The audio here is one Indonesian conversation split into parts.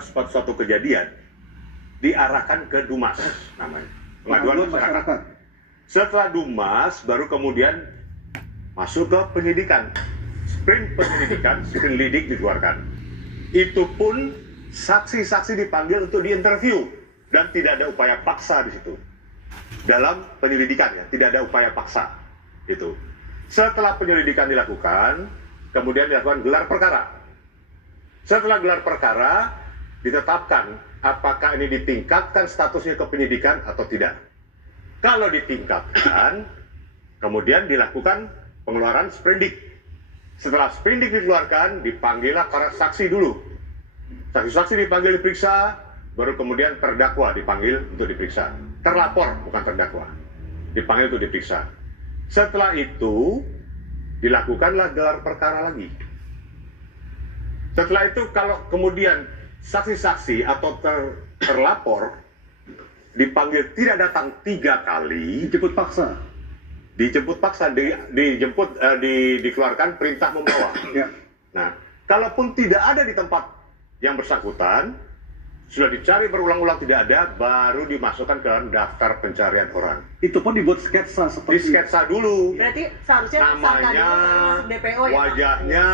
suatu kejadian diarahkan ke Dumas namanya, pengaduan masyarakat. Setelah Dumas baru kemudian masuk ke penyidikan. Sprint penyidikan, sprint lidik dikeluarkan. Itu pun saksi-saksi dipanggil untuk diinterview dan tidak ada upaya paksa di situ. Dalam penyelidikan ya, tidak ada upaya paksa. Itu. Setelah penyelidikan dilakukan, kemudian dilakukan gelar perkara. Setelah gelar perkara, ditetapkan apakah ini ditingkatkan statusnya ke penyidikan atau tidak. Kalau ditingkatkan, kemudian dilakukan pengeluaran sprindik. Setelah sprindik dikeluarkan, dipanggillah para saksi dulu. Saksi-saksi dipanggil diperiksa, baru kemudian terdakwa dipanggil untuk diperiksa. Terlapor, bukan terdakwa. Dipanggil untuk diperiksa. Setelah itu, dilakukanlah gelar perkara lagi. Setelah itu, kalau kemudian saksi-saksi atau terlapor dipanggil tidak datang 3 kali, dijemput paksa, dikeluarkan perintah membawa. Ya. Nah, kalaupun tidak ada di tempat yang bersangkutan, sudah dicari berulang-ulang tidak ada, baru dimasukkan ke dalam daftar pencarian orang. Itu pun dibuat sketsa seperti sketsa dulu. Berarti seharusnya namanya, DPO ya, wajahnya,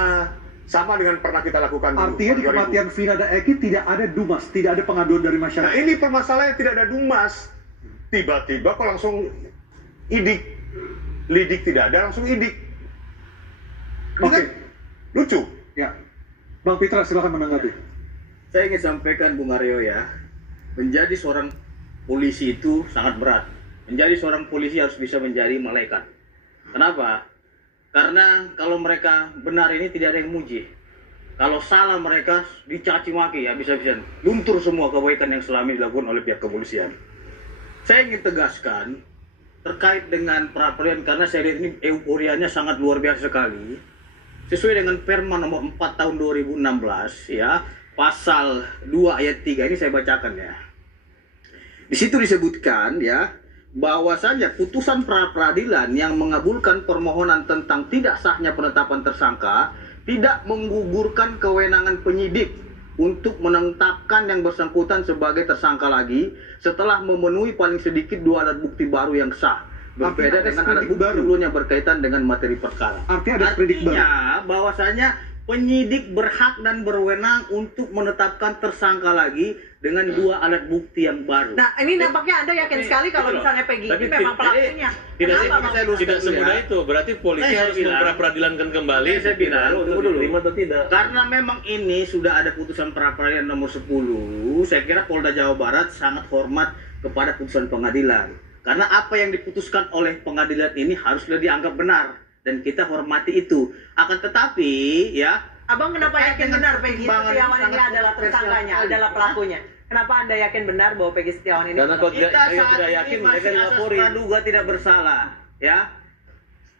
sama dengan pernah kita lakukan dulu. Artinya di kematian Vina dan Eki tidak ada Dumas, tidak ada pengaduan dari masyarakat. Nah, ini permasalahannya, tidak ada Dumas. Tiba-tiba kok langsung idik. Lidik tidak ada, langsung idik. Oke. Kan lucu. Ya. Bang Pitra, silakan menanggapi. Saya ingin sampaikan Bung Aryo ya, menjadi seorang polisi itu sangat berat. Menjadi seorang polisi harus bisa menjadi malaikat. Kenapa? Karena kalau mereka benar ini tidak ada yang muji. Kalau salah mereka dicaci maki ya, bisa-bisa luntur semua kebaikan yang selama ini dilakukan oleh pihak kepolisian. Saya ingin tegaskan terkait dengan peradilan, karena saya lihat ini euforianya sangat luar biasa sekali. Sesuai dengan Perma nomor 4 tahun 2016 ya, pasal 2 ayat 3 ini saya bacakan ya. Di situ disebutkan ya, bahwasanya putusan pra-peradilan yang mengabulkan permohonan tentang tidak sahnya penetapan tersangka tidak menggugurkan kewenangan penyidik untuk menetapkan yang bersangkutan sebagai tersangka lagi setelah memenuhi paling sedikit 2 alat bukti baru yang sah. Berbeda dengan alat bukti sebelumnya berkaitan dengan materi perkara. Artinya bahwasanya penyidik berhak dan berwenang untuk menetapkan tersangka lagi dengan 2 alat bukti yang baru. Nah, ini nampaknya Anda yakin sekali kalau misalnya Peggy ini memang pelakunya. Tidak semudah itu. Berarti polisi harus memperadilankan kembali. Saya bilang, tunggu dulu. Terima atau tidak? Karena memang ini sudah ada putusan pra-peradilan nomor 10, saya kira Polda Jawa Barat sangat hormat kepada putusan pengadilan. Karena apa yang diputuskan oleh pengadilan ini haruslah dianggap benar. Dan kita hormati itu. Akan tetapi, ya, Abang kenapa yakin benar Peggy Setiawan ini adalah tersangkanya, adalah pelakunya? Kenapa Anda yakin benar bahwa Peggy Setiawan ini? Karena kalau kita tidak yakin, mereka dilaporin. Praduga tidak bersalah, ya.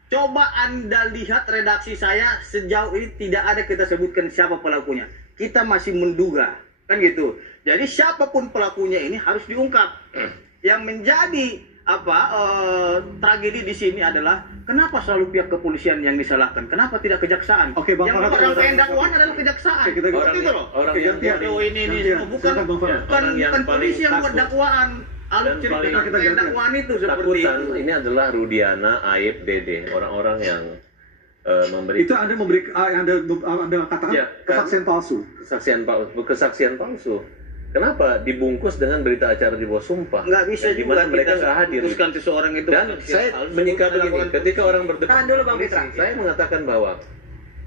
Coba Anda lihat redaksi saya, sejauh ini tidak ada kita sebutkan siapa pelakunya. Kita masih menduga, kan gitu. Jadi siapapun pelakunya ini harus diungkap. Yang menjadi tragedi di sini adalah kenapa selalu pihak kepolisian yang disalahkan? Kenapa tidak kejaksaan? Oke, Bang yang orang dakwaan adalah kejaksaan. Orang yang bukan polisi yang buat dakwaan. Alur cerita dakwaan itu seperti itu. Ini adalah Rudiana, Aib, Dede, orang-orang yang memberi. Itu Anda katakan ya, kesaksian palsu. Kesaksian palsu. Kenapa dibungkus dengan berita acara di bawah sumpah? Nggak bisa di mana mereka nggak hadir. Putuskan seseorang itu. Dan saya menyikapi begini, ketika orang berdebat, tahan dulu Bang Pitra. Saya mengatakan bahwa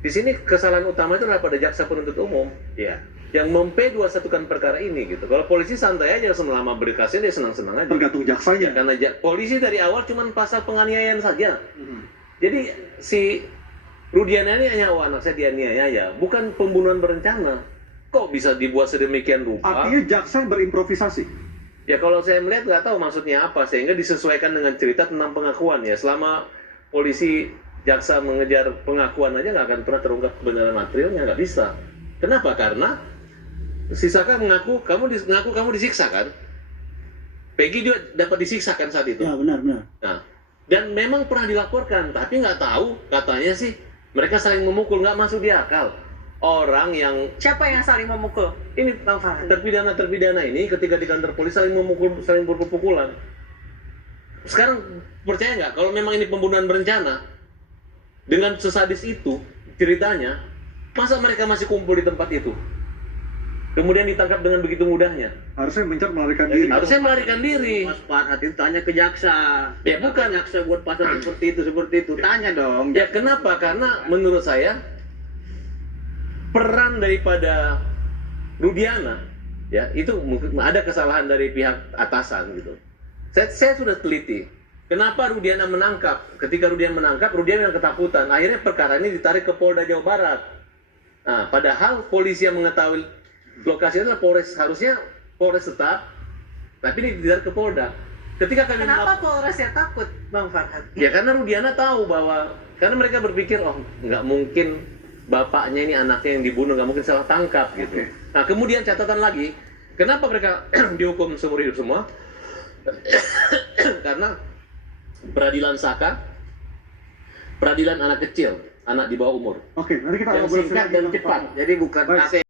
di sini kesalahan utama itu adalah pada jaksa penuntut umum, ya, yang mem-P21kan perkara ini gitu. Kalau polisi santai aja selama berkasnya dia senang-senang aja. Tergantung jaksanya. Karena polisi dari awal cuma pasal penganiayaan saja. Jadi si Rudiana ini hanya anak saya dianiaya, bukan pembunuhan berencana. Kok bisa dibuat sedemikian rupa? Artinya jaksa berimprovisasi. Ya kalau saya melihat nggak tahu maksudnya apa, sehingga disesuaikan dengan cerita tentang pengakuan ya. Selama polisi jaksa mengejar pengakuan aja nggak akan pernah terungkap kebenaran materialnya, nggak bisa. Kenapa? Karena si Saka mengaku kamu disiksa kan? Peggy juga dapat disiksa kan saat itu? Ya benar. Nah, dan memang pernah dilaporkan, tapi nggak tahu katanya sih mereka saling memukul, nggak masuk di akal. orang yang Siapa yang saling memukul? ini Bang Farhan. terpidana ini ketika di kantor polisi saling memukul, saling berpukulan. Sekarang percaya nggak kalau memang ini pembunuhan berencana dengan sesadis itu ceritanya, masa mereka masih kumpul di tempat itu? Kemudian ditangkap dengan begitu mudahnya. Harusnya mencar melarikan diri. Harusnya melarikan diri. Mas Farhan itu tanya ke jaksa. Ya bukan. Jaksa buat pasal seperti itu. Tanya dong. Ya kenapa? Karena menurut saya peran daripada Rudiana ya itu mungkin ada kesalahan dari pihak atasan gitu. Saya sudah teliti. Kenapa Rudiana menangkap? Ketika Rudiana menangkap, Rudiana yang ketakutan. Akhirnya perkara ini ditarik ke Polda Jawa Barat. Nah, padahal polisi yang mengetahui lokasi adalah Polres, harusnya Polres tetap, tapi ini ditarik ke Polda. Ketika kami Kenapa Polres ya takut, Bang Farhan? ya karena Rudiana tahu bahwa karena mereka berpikir oh nggak mungkin bapaknya ini anaknya yang dibunuh, nggak mungkin salah tangkap gitu. Nah kemudian catatan lagi, kenapa mereka dihukum seumur hidup semua? Karena peradilan Saka, peradilan anak kecil, anak di bawah umur. Oke, nanti kita Yang ngobrol singkat lagi dan tentang cepat. Pak. Jadi bukan Baik.